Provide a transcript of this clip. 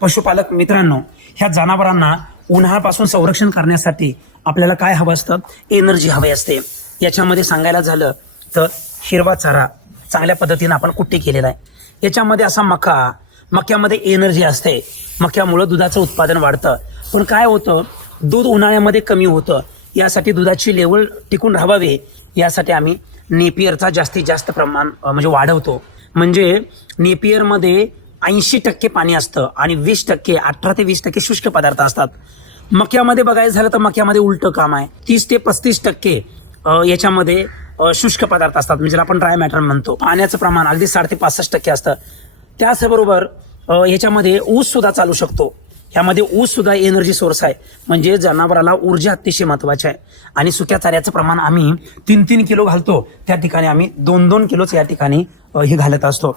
पशुपालक मित्रांनो, ह्या जनावरांना उन्हापासून संरक्षण करण्यासाठी आपल्याला काय हवं असतं? एनर्जी हवी असते. याच्यामध्ये सांगायला झालं तर हिरवा चारा चांगल्या पद्धतीने आपण कुट्टी केलेला आहे. याच्यामध्ये असा मक्यामध्ये एनर्जी असते. मक्यामुळं दुधाचं उत्पादन वाढतं. पण काय होतं, दूध उन्हाळ्यामध्ये कमी होतं. यासाठी दुधाची लेवल टिकून राहावी यासाठी आम्ही नेपियरचा जास्तीत जास्त प्रमाण म्हणजे वाढवतो. म्हणजे नेपियरमध्ये 80% पाणी असतं आणि 20%, 18 ते 20% शुष्क पदार्थ असतात. मक्यामध्ये बघायचं झालं तर मक्यामध्ये उलटं काम आहे. 30 ते 35% याच्यामध्ये शुष्क पदार्थ असतात, म्हणजे आपण ड्राय मॅटर म्हणतो. पाण्याचं प्रमाण अगदी 60 ते 65% असतं. त्याचबरोबर याच्यामध्ये ऊस सुद्धा चालू शकतो. ह्यामध्ये ऊस सुद्धा एनर्जी सोर्स आहे. म्हणजे जनावराला ऊर्जा अतिशय महत्वाची आहे. आणि सुक्या चाऱ्याचं प्रमाण आम्ही 3-3 किलो घालतो, त्या ठिकाणी आम्ही 2-2 किलोच या ठिकाणी हे घालत असतो.